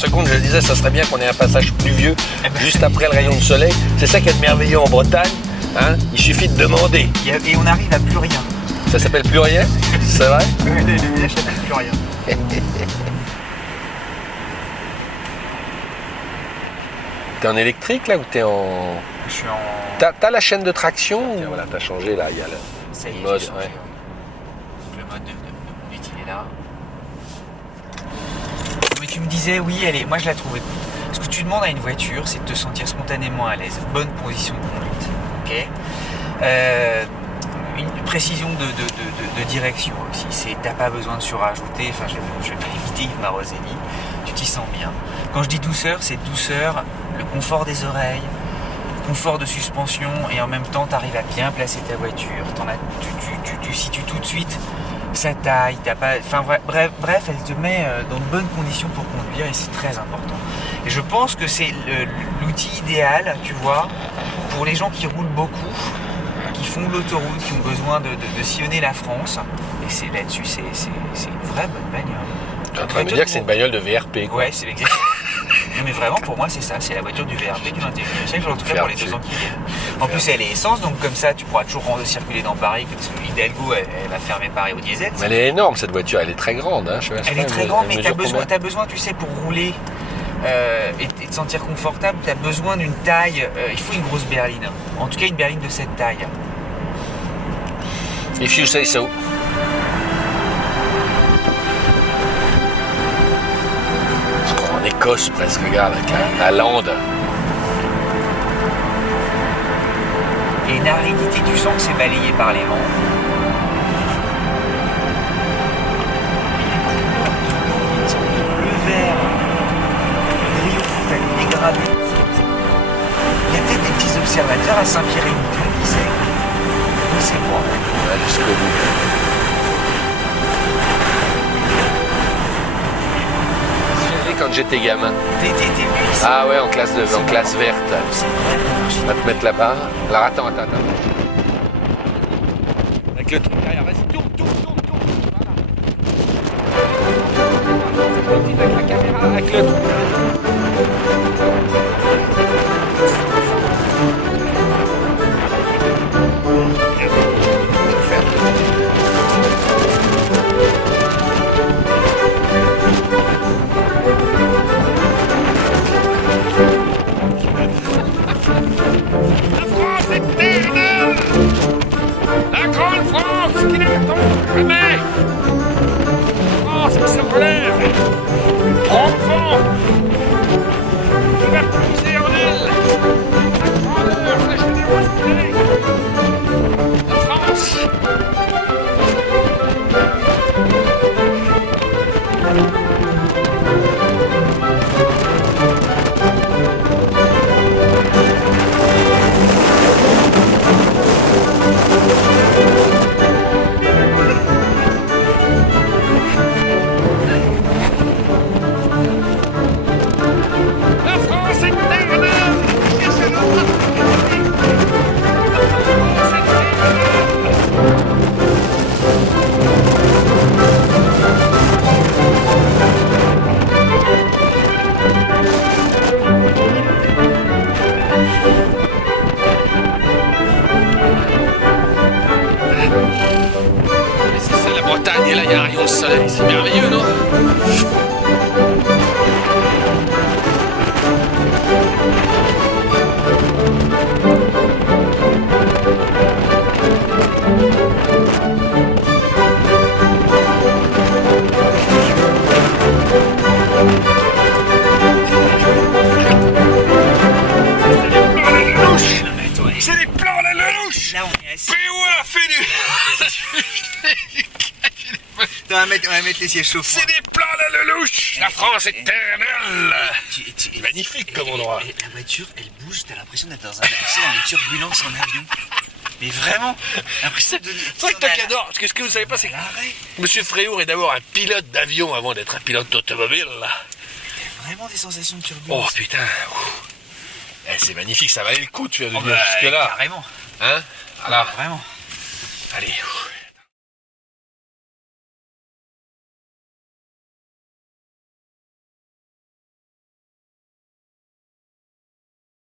secondes, je disais, ça serait bien qu'on ait un passage pluvieux juste après le rayon de soleil. C'est ça qui est de merveilleux en Bretagne. Hein, il suffit de demander. Et on arrive à plus rien. Ça s'appelle plus rien? C'est vrai? Le village s'appelle plus rien. T'es en électrique là ou t'es en... Je suis en... T'as la chaîne de traction? Tiens, voilà, t'as changé là, il y a Ça y est, le mode. j'ai changé, Ouais. Donc, le mode de conduite, il est là. Mais tu me disais, oui, moi je la trouve. Ce que tu demandes à une voiture, c'est de te sentir spontanément à l'aise. Bonne position de conduite. Ok. Une précision de direction aussi. T'as pas besoin de surajouter. Enfin, je vais éviter Yves Maroselli. Tu t'y sens bien. Quand je dis douceur, c'est douceur, le confort des oreilles, confort de suspension, et en même temps, tu arrives à bien placer ta voiture. Tu situes tout de suite sa taille. T'as pas, enfin, bref, elle te met dans de bonnes conditions pour conduire, et c'est très important. Et je pense que c'est l'outil idéal, tu vois, pour les gens qui roulent beaucoup, qui font de l'autoroute, qui ont besoin de sillonner la France. Et c'est là-dessus, c'est une vraie bonne bagnole. T'es en train de me dire que c'est une bagnole de VRP, quoi. Ouais, c'est exactement. Non, mais vraiment, pour moi, c'est ça. C'est la voiture du VRP du 21e siècle, en tout cas pour les 2 ans qui viennent. En plus, elle est essence, donc comme ça, tu pourras toujours circuler dans Paris, parce que Hidalgo, elle va fermer Paris au diesel. Mais elle est énorme, cette voiture. Elle est très grande. Hein. Elle est très grande, mais t'as besoin, tu sais, pour rouler et te sentir confortable, t'as besoin d'une taille. Il faut une grosse berline. En tout cas, une berline de cette taille. If you say so. En Écosse presque, regarde, avec la lande. Et une aridité, tu sens que c'est balayé par les vents. Une sorte de bleu vert, gris au fond, dégradé. Il y a peut-être des petits observateurs à Saint-Pierre-et-Miquelon, qui sait. On sait moi. Ouais, jusqu'au bout. Quand j'étais gamin. T'es venu ici. Ah ouais, en classe verte. C'est vrai. On va te mettre là-bas. Alors attends. Avec le truc derrière, vas-y, tourne. Voilà. Avec la caméra, avec le truc. La grande France qui n'attend jamais. France qui se relève. Enfant qui va puiser en elle la grandeur, la générosité. La France. La France éternelle, et c'est notre République. La France éternelle. Mais c'est la Bretagne, et là, il y a un rayon de soleil. C'est merveilleux, non? C'est des plans à la lelouch. Là, on est assis. PO a fait du... On va mettre les sièges chauffants. C'est des plans à la lelouch. La France éternelle. C'est magnifique comme endroit. La voiture, elle bouge, t'as l'impression d'être dans les turbulences en avion. Mais vraiment, l'impression de... C'est vrai que toi qui adore, parce que ce que vous savez pas, c'est que Monsieur Fréour est d'abord un pilote d'avion avant d'être un pilote d'automobile. T'as vraiment des sensations de Oh turbulence. putain. Eh, c'est magnifique, ça valait le coup de faire du bien jusque-là. Carrément. Hein? Voilà. Vraiment. Allez.